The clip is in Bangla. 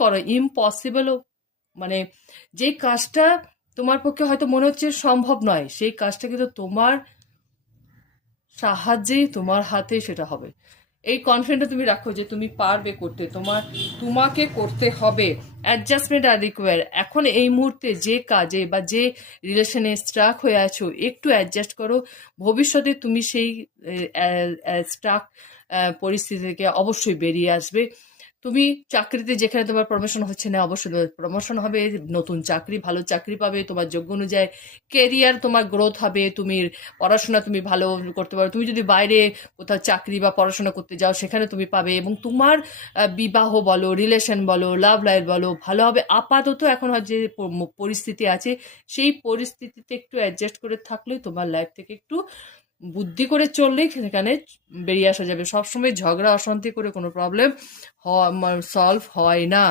করো, ইম্পসিবলও, মানে যে কাজটা তোমার পক্ষে হয়তো মনে হচ্ছে সম্ভব নয়, সেই কাজটা কিন্তু তোমার সাহায্যেই তোমার হাতে সেটা হবে। এই কনফিডেন্টটা তুমি রাখো যে তুমি পারবে করতে, তোমাকে করতে হবে। Adjustment are require. এখন এই মুহূর্তে যে কাজে বা যে রিলেশনে স্ট্রাক হয়ে আছো, একটু অ্যাডজাস্ট করো। ভবিষ্যতে তুমি সেই স্ট্রাক পরিস্থিতি থেকে অবশ্যই বেরিয়ে আসবে। তুমি চাকরিতে যেখানে তোমার প্রমোশন হচ্ছে না, অবশ্যই প্রমোশন হবে, নতুন চাকরি, ভালো চাকরি পাবে, তোমার যোগ্য অনুযায়ী কেরিয়ার তোমার গ্রোথ হবে, তুমি পড়াশোনা তুমি ভালো করতে পারো। তুমি যদি বাইরে কোথাও চাকরি বা পড়াশোনা করতে যাও, সেখানে তুমি পাবে, এবং তোমার বিবাহ বলো, রিলেশন বলো, লাভ লাইফ বলো, ভালো হবে। আপাতত এখন যে পরিস্থিতি আছে, সেই পরিস্থিতিতে একটু অ্যাডজাস্ট করে থাকলে তোমার লাইফ থেকে একটু বুদ্ধি করে চললেই সেখানে বেরিয়ে আসা যাবে। সবসময় ঝগড়া অশান্তি করে কোনো প্রবলেম সলভ হয় না।